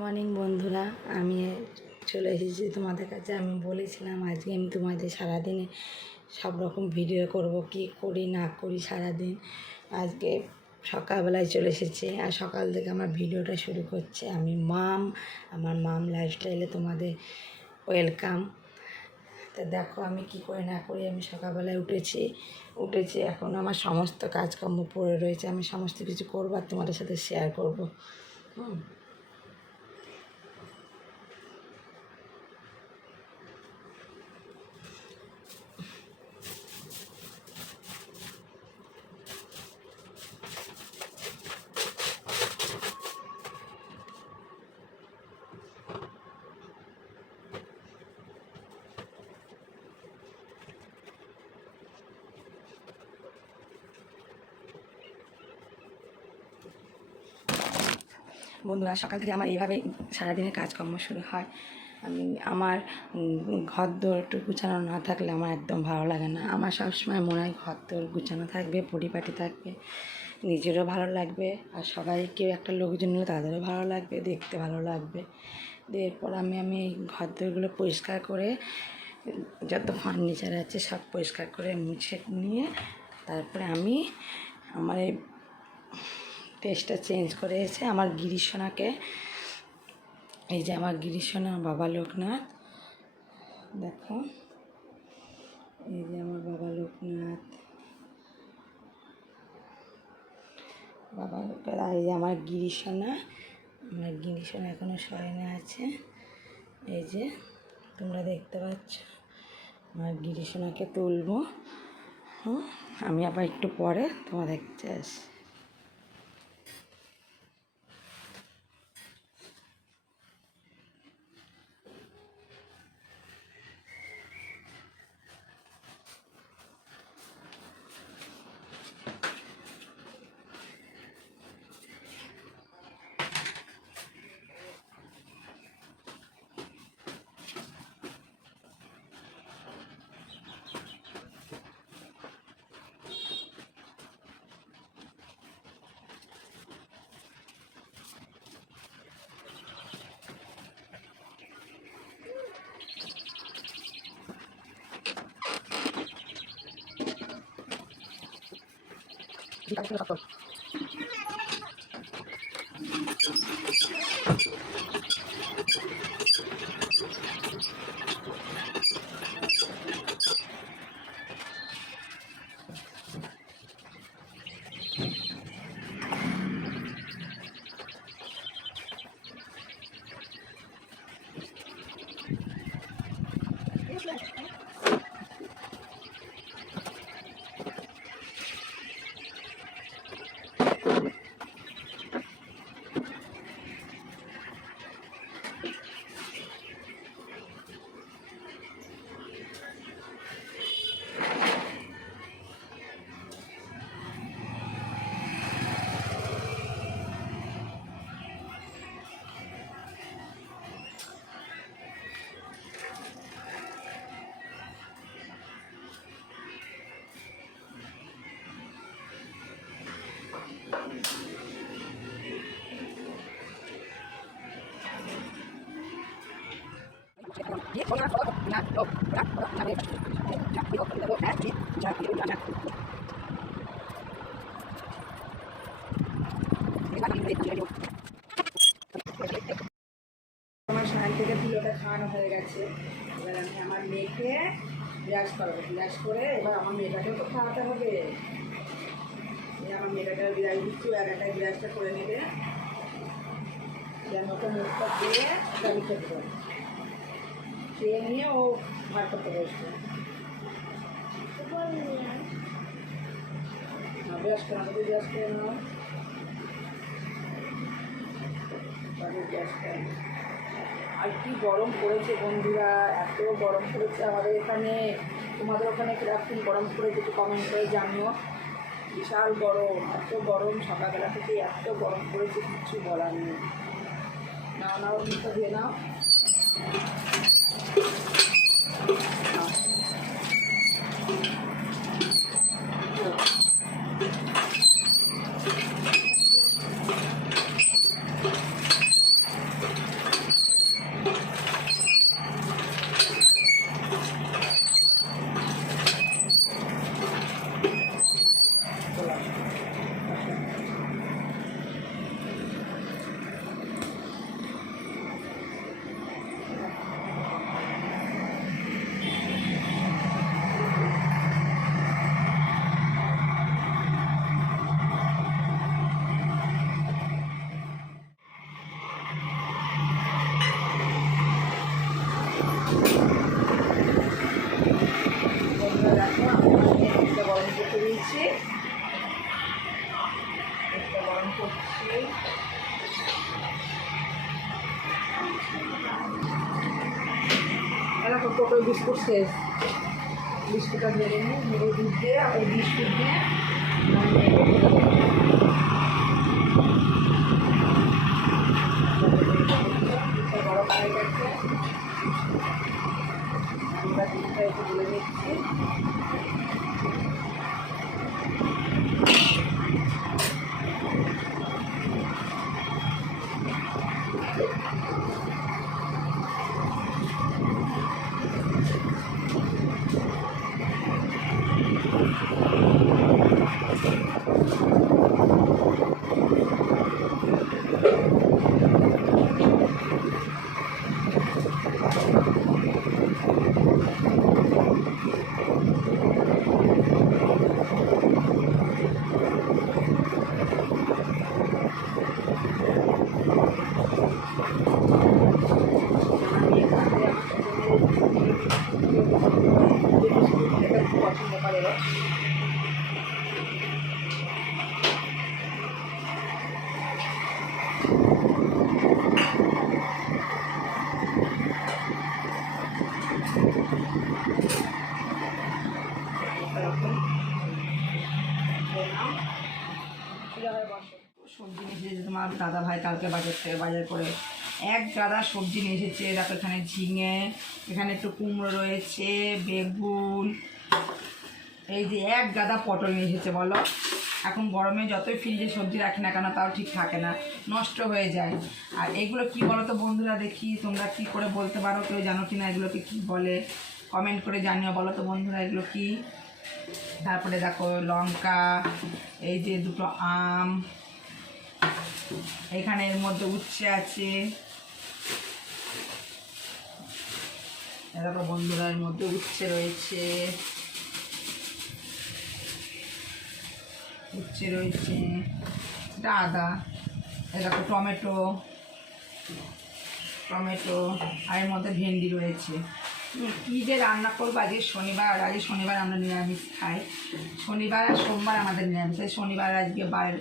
Morning বন্ধুরা, আমি চলে এসেছি তোমাদের কাছে। আমি বলেছিলাম আজকে আমি তোমাদের সারাদিনে সব রকম ভিডিও করব, কি করি না করি সারাদিন। আজকে সকালবেলায় চলে এসেছে আর সকাল থেকে আমার ভিডিওটা শুরু করছে। আমার মাম লাইফস্টাইলে তোমাদের ওয়েলকাম। তো দেখো আমি কি করে না করি। আমি সকালবেলায় উঠেছি এখন আমার সমস্ত কাজকর্ম পড়ে রয়েছে। আমি সমস্ত কিছু করবো আর তোমাদের সাথে শেয়ার করবো। বন্ধুরা, সকাল থেকে আমার এইভাবে সারাদিনের কাজকর্ম শুরু হয়। আমার ঘরদোর একটু গুছানো না থাকলে আমার একদম ভালো লাগে না। আমার সবসময় মনে হয় ঘরদোর গুছানো থাকবে, পরিপাটি থাকবে, নিজেরও ভালো লাগবে আর সবাই কেউ একটা লোকজন হলে তাদেরও ভালো লাগবে, দেখতে ভালো লাগবে। এরপর আমি এই ঘরদোরগুলো পরিষ্কার করে, যত ফার্নিচার আছে সব পরিষ্কার করে মুছে নিয়ে তারপরে আমি আমার এই টেস্টটা চেঞ্জ করে এসে আমার গিরিশোনাকে, এই যে আমার গিরিশোনা বাবা লোকনাথ, দেখো এই যে আমার বাবা লোকনাথ, আর এই যে আমার গিরিশোনা এখনও শয়নে আছে। এই যে তোমরা দেখতে পাচ্ছ আমার গিরিশোনাকে তুলবো। আমি আবার একটু পরে তোমাদের কাছে আসি। আমার সাইন থেকে তুলোটা খাওয়ানো হয়ে গেছে। এবার আমি আমার মেয়েকে ব্রাশ করাবো। ব্রাশ করে এবার আমার মেয়েটাকেও তো খাওয়াতে হবে। আমার মেয়েটাকে বিরাজ দিচ্ছি, একটা গ্লাসটা করে নেবে যেন ওকে মুখটা দিয়ে গাড়ি খেতে পারে। খেয়ে নিয়ে ও ভাত করতে বসবে। ব্রাশ করে আমাদের ব্রাশ করে নাও, ব্রাশ করে। আর কি গরম পড়েছে বন্ধুরা, এত গরম পড়েছে আমাদের এখানে। তোমাদের ওখানে কিরকম গরম পড়েছে একটু কমেন্ট করে জানিও। বিশাল গরম, এত গরম, সকালবেলা থেকে এত গরম পড়েছে, কিচ্ছু বলার নেই। নাও মুখটা দিয়ে নাও। বিস্কুট শেষ, বিস্কুটটা ঢেলে নিই, ঢেলে দুধ দিয়ে আবার বিস্কুট দিয়ে বড় পায়ে গেছে, আমরা দুধটা একটু ঢেলে নিচ্ছি। পছন্দ করে সবজি নিয়ে এসেছে তোমার দাদা ভাই কালকে বাজার থেকে বাজার করে এক গাদা সবজি নিয়ে এসেছে। দেখো এখানে ঝিঙে, এখানে একটু কুমড়ো রয়েছে, বেগুন, এই যে এক গাদা পটল নিয়ে এসেছে। বলো এখন গরমে যতই ফ্রিজে সবজি রাখি না কেন তাও ঠিক থাকে না, নষ্ট হয়ে যায়। আর এগুলো কি বলো তো বন্ধুরা, দেখি তোমরা কি করে বলতে পারো, কেউ জানো কি না এগুলোকে কী বলে কমেন্ট করে জানিও। বলো তো বন্ধুরা এগুলো কি। তারপরে দেখো লঙ্কা, এই যে দুটো আম, এখানে এর মধ্যে উচ্ছে আছে, দেখো বন্ধুরা এর মধ্যে উচ্ছে রয়েছে, এটা আদা, দেখো টমেটো, আর এর মধ্যে ভেন্ডি রয়েছে। কী যে রান্না করবো, আজকে শনিবার আমরা নিরামিষ খাই। শনিবার আর সোমবার আমাদের নিরামিষ, শনিবার আজকে বারের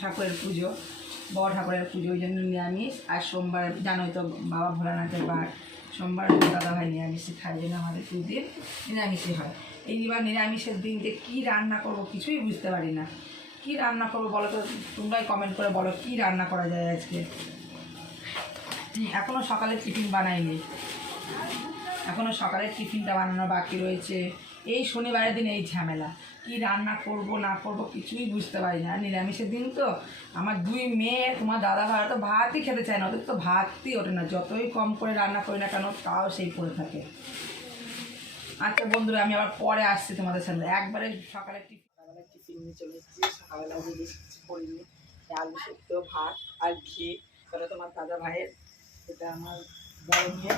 ঠাকুরের পুজো, বড় ঠাকুরের পুজো, ওই জন্য নিরামিষ। আর সোমবার জানোই তো বাবা ভোলানাথের বার, সোমবার দাদা ভাই নিরামিষই খাই, জন্য আমাদের দুদিন নিরামিষই হয়। এইবার নিরামিষের দিন যে কী রান্না করবো কিছুই বুঝতে পারি না। কী রান্না করবো বলো তো, তোমরাই কমেন্ট করে বলো কী রান্না করা যায় আজকে। এখনও সকালের টিফিন বানাইনি, এখনও সকালের টিফিনটা বানানো বাকি রয়েছে। এই শনিবারের দিন এই ঝামেলা, কি রান্না করব না করব কিছুই বুঝতে পারি না। নিরামিষের দিন তো আমার দুই মেয়ে, তোমার দাদা ভাই তো ভাতই খেতে চায় না, ওদের তো ভাতই ওঠে না, যতই কম করে রান্না করি না কেন তাও সেই পড়ে থাকে। আচ্ছা বন্ধুরা, আমি আবার পরে আসছি তোমাদের সামনে। একবারে সকালের টিফিন নিয়ে চলে এসেছি। সকালবেলা যে বেশি কিছু করিনি, আলু সেদ্ধ, ভাত আর ঘি। তাহলে তোমার দাদা ভাইয়ের, এটা আমার বড় মেয়ে,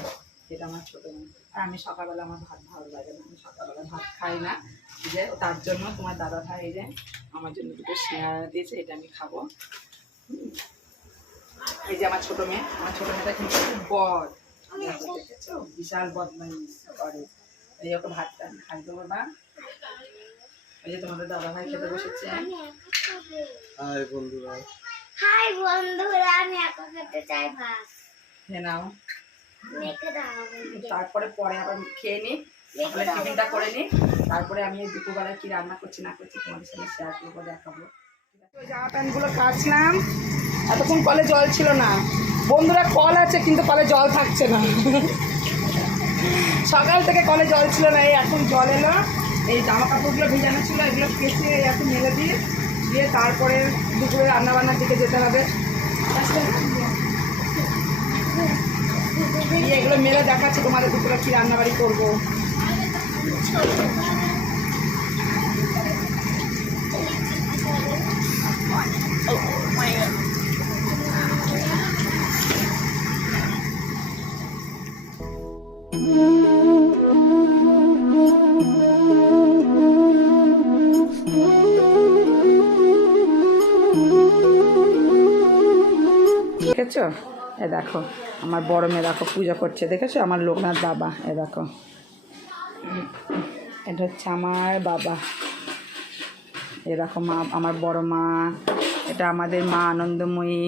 এটা আমার ছোটো মেয়ে। আর আমি সকালবেলা আমার ভাত ভালো লাগে না, আমি সকালবেলা ভাত খাই না, যে তার জন্য তোমার দাদা ভাই এই যে আমার জন্য দুটো সিঙ্গাড়া দিয়েছে, এটা আমি খাবো। এই যে আমার ছোটো মেয়েটা কিন্তু খুব বদ, দেখেছো বিশাল বদমাইশ করে। এই ওকে ভাতটা আমি খাই দেবো বা। এই যে তোমাদের দাদা ভাই খেতে বসেছে। হাই বন্ধুরা, আমি এখন খেতে চাই ভাত। খেয়ে নাও, মেখে দাও। তারপরে পরে আবার খেয়ে নিই, তাহলে টিফিনটা করে নিই, তারপরে আমি দুপুরবেলায় কী রান্না করছি না করছি তোমাদের সাথে শেয়ার করবো, দেখাবো। ওই জামা প্যান্টগুলো কাচলাম, এতক্ষণ কলে জল ছিল না বন্ধুরা, কল আছে কিন্তু কলে জল থাকছে না। সকাল থেকে কলে জল ছিল না, এই এখন জল এলো। এই জামা কাপড়গুলো ভেজানো ছিল, এগুলো কেচে এখন মেলে দিয়ে তারপরে দুপুরে রান্নাবান্নার দিকে যেতে হবে। এগুলো মেলে দেখাচ্ছি তোমাদের দুপুরে কী রান্নাবাড়ি করবো। দেখেছো, এ দেখো আমার বড় মেয়ে দেখো পূজা করছে, দেখেছো আমার লোকনাথ বাবা, এ দেখো এটা হচ্ছে আমার বাবা, এ দেখো মা, আমার বড় মা, এটা আমাদের মা আনন্দময়ী।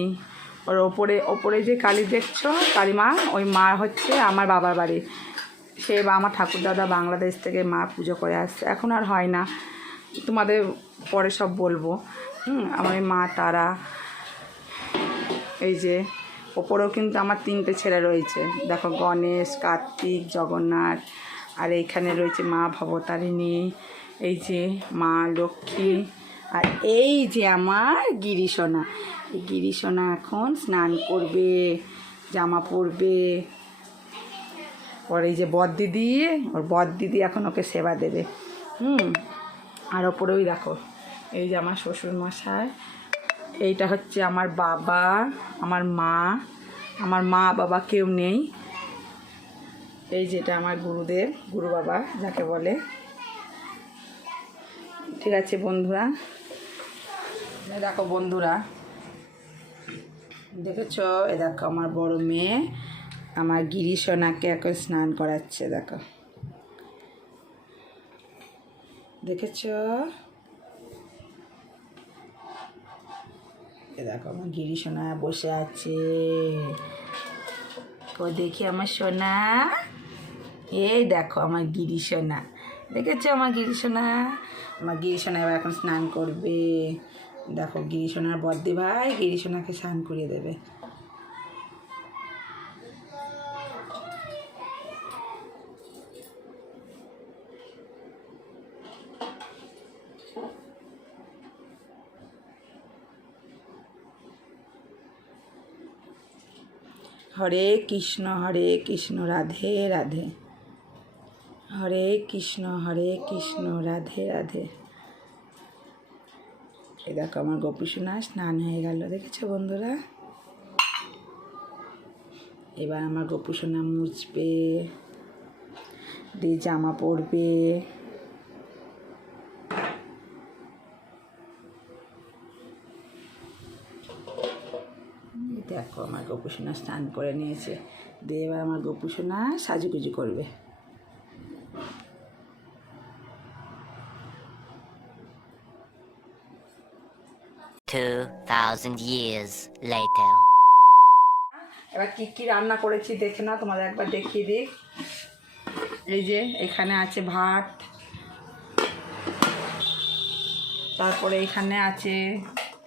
ওর ওপরে যে কালী দেখছো, কালী মা, ওই মা হচ্ছে আমার বাবার বাড়ি। সে বা আমার ঠাকুরদাদা বাংলাদেশ থেকে মা পুজো করে আসছে, এখন আর হয় না, তোমাদের পরে সব বলবো। আমার এই মা তারা, এই যে ওপরেও কিন্তু আমার 3টে ছেলে রয়েছে, দেখো গণেশ, কার্তিক, জগন্নাথ, আর এইখানে রয়েছে মা ভবতারিণী, এই যে মা লক্ষ্মী, আর এই যে আমার গিরিশোনা। এই গিরিশোনা এখন স্নান করবে, জামা পরবে, পরে এই যে বড়দিদি, ওর বড়দিদি এখন ওকে সেবা দেবে। আর ওপরেই দেখো এই যে আমার শ্বশুরমশাই, এইটা হচ্ছে আমার বাবা, আমার মা বাবা কেউ নেই। এই যেটা আমার গুরুদেব, গুরু বাবা যাকে বলে। ঠিক আছে বন্ধুরা, দেখো বন্ধুরা, দেখেছো, এ দেখো আমার বড় মেয়ে আমার গিরিশোনাকে এখন স্নান করাচ্ছে, দেখো, দেখেছো, এ দেখো আমার গিরিশোনা বসে আছে। দেখি আমার সোনা, এই দেখো আমার গিরিশোনা, দেখেছো আমার গিরিশোনা। আমার গিরিশোনা এবার এখন স্নান করবে, দেখো গিরিশোনার বদ্দি ভাই গিরিশোনাকে স্নান করিয়ে দেবে। হরে কৃষ্ণ রাধে রাধে, হরে কৃষ্ণ রাধে রাধে। এই দেখো আমার গোপীসোনা স্নান হয়ে গেল, দেখেছো বন্ধুরা। এবার আমার গোপীসোনা মুছবে, দিয়ে জামা পরবে। দেখো আমার গোপীসোনা স্নান করে নিয়েছে, দিয়ে এবার আমার গোপীসোনা সাজুগুজু করবে। 2000 years later. এবার কী রান্না করেছি দেখে না, তোমাদের একবার দেখিয়ে দিই। এই যে এখানে আছে ভাত, তারপরে এখানে আছে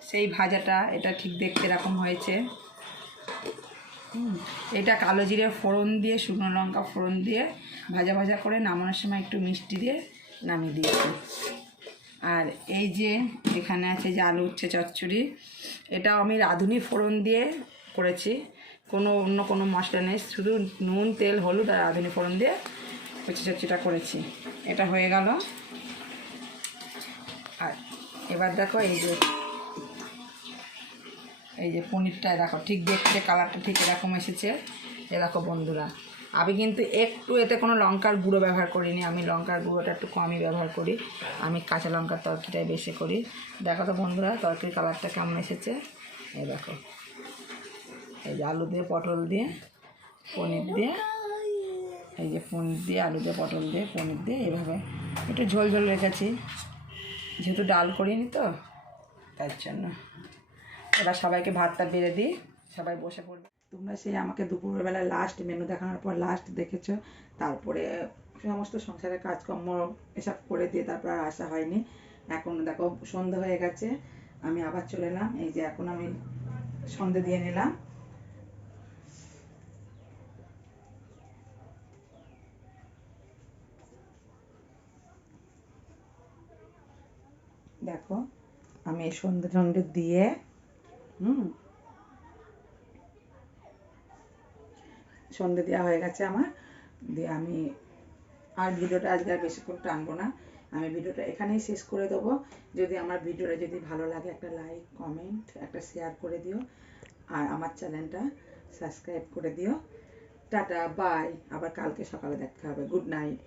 সেই ভাজাটা, এটা ঠিক দেখতে এরকম হয়েছে। এটা কালো জিরে ফোড়ন দিয়ে, শুকনো লঙ্কা ফোড়ন দিয়ে ভাজা ভাজা করে নামানোর সময় একটু মিষ্টি দিয়ে নামিয়ে দিয়েছি। আর এই যে এখানে আছে যে আলু উচ্ছে চচ্চড়ি, এটাও আমি রাঁধুনি ফোড়ন দিয়ে করেছি, অন্য কোনো মশলা নেই, শুধু নুন, তেল, হলুদ আর রাঁধুনি ফোড়ন দিয়ে উচ্ছে চচ্চড়িটা করেছি। এটা হয়ে গেল। আর এবার দেখো এই যে পনিরটা দেখো, ঠিক দেখতে কালারটা ঠিক এরকম এসেছে। এ দেখো বন্ধুরা, আমি কিন্তু একটু এতে কোনো লঙ্কার গুঁড়ো ব্যবহার করিনি, আমি লঙ্কার গুঁড়োটা একটু কমই ব্যবহার করি, আমি কাঁচা লঙ্কার তরকারিটাই বেশি করি। দেখো তো বন্ধুরা তরকারির কালারটা কেমন এসেছে। এই দেখো, এই যে আলু দিয়ে, পটল দিয়ে, পনির দিয়ে, এই যে পনির দিয়ে, আলু দিয়ে, পটল দিয়ে, পনির দিয়ে এভাবে একটু ঝোল ঝোল রেখেছি, যেহেতু ডাল করিনি তো তার জন্য। এবার সবাইকে ভাতটা বেড়ে দিই, সবাই বসে পড়বে। তোমরা সেই আমাকে দুপুরবেলা লাস্ট মেনু দেখানোর পর লাস্ট দেখেছো, তারপরে সমস্ত সংসারের কাজকর্ম এসব করে দিয়ে তারপর আর আসা হয়নি। এখন দেখো সন্ধ্যা হয়ে গেছে, আমি আবার চলে এলাম। এই যে এখন আমি সন্ধ্যে দিয়ে নিলাম। দেখো আমি সন্ধ্যে দিয়ে সন্ধ্যে দেওয়া হয়ে গেছে আমার, দিয়ে আমি আর ভিডিওটা আজকে আর বেশিক্ষণ টানবো না, আমি ভিডিওটা এখানেই শেষ করে দেবো। যদি আমার ভিডিওটা যদি ভালো লাগে একটা লাইক, কমেন্ট, একটা শেয়ার করে দিও, আর আমার চ্যানেলটা সাবস্ক্রাইব করে দিও। টাটা, বাই, আবার কালকে সকালে দেখা হবে। Good night.